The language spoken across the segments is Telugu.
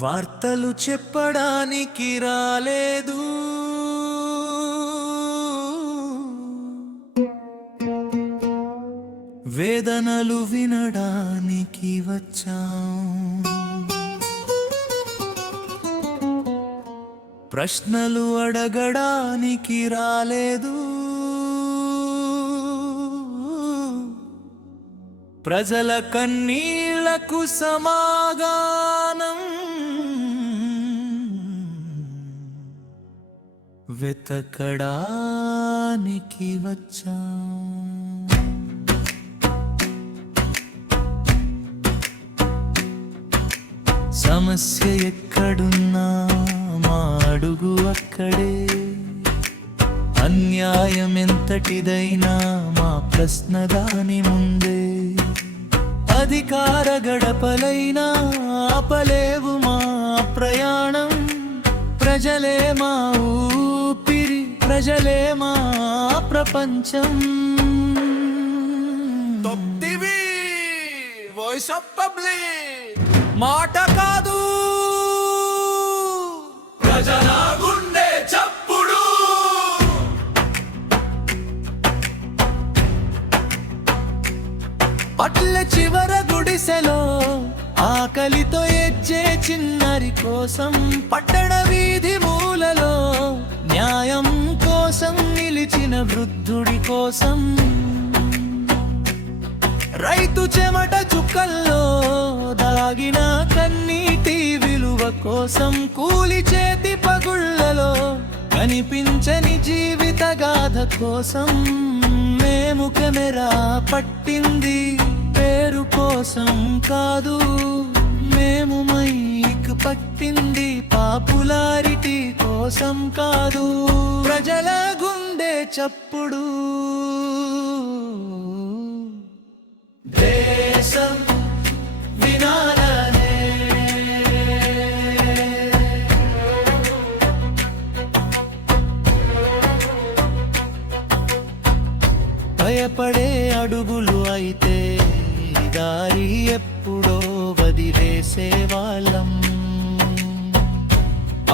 వార్తలు చెప్పడానికి రాలేదు, వేదనలు వినడానికి వచ్చాం. ప్రశ్నలు అడగడానికి రాలేదు, ప్రజల కన్నీళ్లకు సమాధానం వెతకడానికి వచ్చాం. సమస్య ఎక్కడున్నా మా అడుగు అక్కడే, అన్యాయం ఎంతటిదైనా మా ప్రశ్న దాని ముందే. అధికార గడపలైనా ఆపలేవు మా ప్రయాణం, ప్రజలే మా ఊపిరి, ప్రజలే మా ప్రపంచం. వాయిస్ ఆఫ్ పబ్లిక్, మాట కాదు ప్రజల గుండె చప్పుడు. పట్ల చివర గుడిసెలో ఆకలితో ఏడ్చే చిన్నరి కోసం, పట్టణ వీధి మూలలో న్యాయం కోసం నిలిచిన వృద్ధుడి కోసం, రైతు చెమట చుక్కల్లో దాగిన కన్నీటి విలువ కోసం, కూలి చేతి పగుళ్లలో కనిపించని జీవిత గాథ కోసం. మేము కెమెరా పట్టింది పేరు కోసం కాదు, మేము మైక్ పట్టింది పాపులారిటీ కోసం కాదు. ప్రజల గుండె చప్పుడు, దేశం వినాలనే. భయపడే అడుగులు అయితే దారి ఎప్పుడో వదిలేసే వాళ్ళం,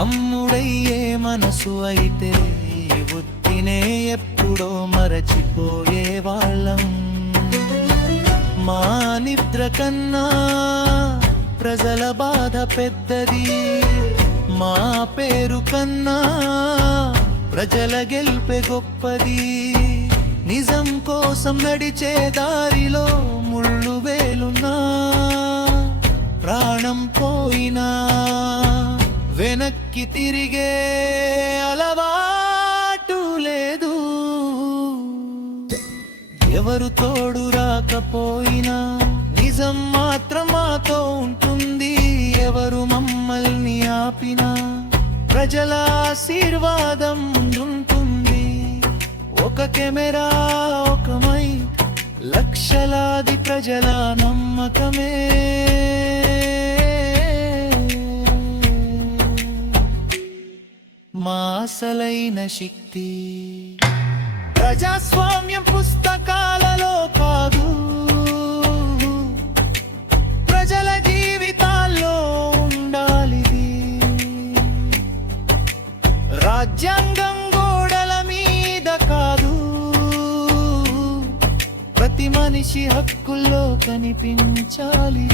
అమ్ముడయ్యే మనసు అయితే ఒత్తినే ఎప్పుడో మరచిపోయే వాళ్ళం. మా నిద్ర కన్నా ప్రజల బాధ పెద్దది, మా పేరు కన్నా ప్రజల గెలుపే గొప్పది. నిజం కోసం నడిచే దారిలో ముళ్ళు వేలున్నా, ప్రాణం పోయినా వెనక్కి తిరిగే అలవాటు లేదు. ఎవరు తోడు రాకపోయినా నిజం మాత్రం మాతో ఉంటుంది. ఎవరు మమ్మల్ని ఆపినా ప్రజల ఆశీర్వాదం ఉంటుంది. ఒక కెమెరా, ఒక మైక్, లక్షలాది ప్రజల నమ్మకమే మా అసలైన శక్తి. ప్రజాస్వామ్యం పుస్తకాలలో కాదు, ప్రజల జీవితాల్లో ఉండాలిది. రాజ్యాంగం గోడల మీద కాదు, ప్రతి మనిషి హక్కుల్లో కనిపించాలి.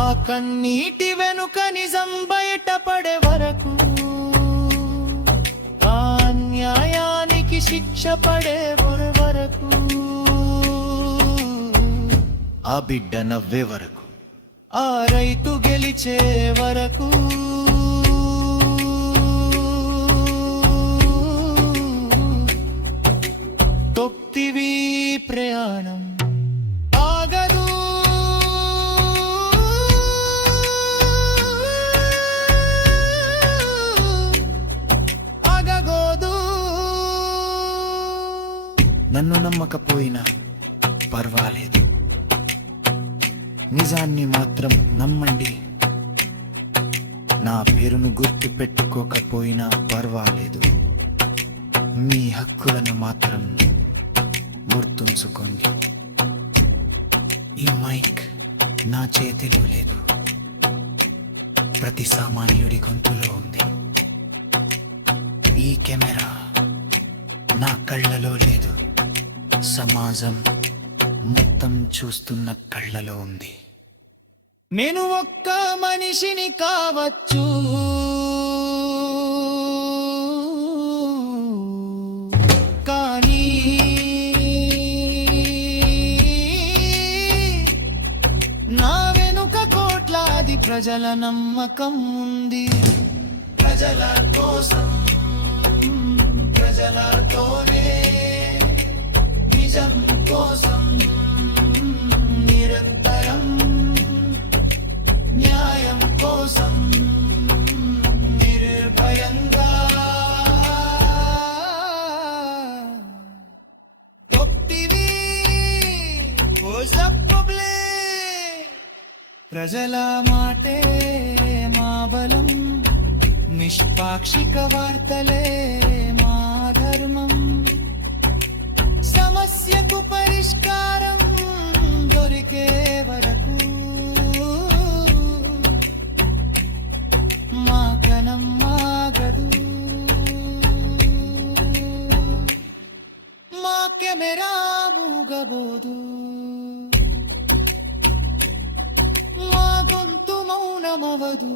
ఆ కన్నీటి వెనుక నిజం బయటపడే వరకు, న్యాయానికి శిక్ష పడే వరకు, ఆ బిడ్డ నవ్వే వరకు, ఆ రైతు గెలిచే వరకు, తొక్తివి ప్రయాణం ఆగదు. నన్ను నమ్మకపోయినా పర్వాలేదు, నిజాన్ని మాత్రం నమ్మండి. నా పేరును గుర్తు పెట్టుకోకపోయినా పర్వాలేదు, మీ హక్కులను మాత్రం గుర్తుంచుకోండి. ఈ మైక్ నా చేతిలో లేదు, ప్రతి సామాన్యుడి గొంతులో ఉంది. ఈ కెమెరా నా కళ్ళలో లేదు, సమాజం మొత్తం చూస్తున్న కళ్ళలో ఉంది. నేను ఒక్క మనిషిని కావచ్చు, కానీ నా వెనుక కోట్లాది ప్రజల నమ్మకం ఉంది. ప్రజల కోసం, ప్రజలతోనే, నిజం కోసం నిరంతరం, న్యాయం కోసం నిర్భయంగా. తొట్టివి ప్రజల మాటే మా బలం, నిష్పాక్షిక వార్తలే మా ధర్మం. సమస్యకు పరిష్కారం దొరికే వరకు మా కనం మాగదు. మా కెమెరా మూగబోదు, మా గొంతు మౌనమవదు.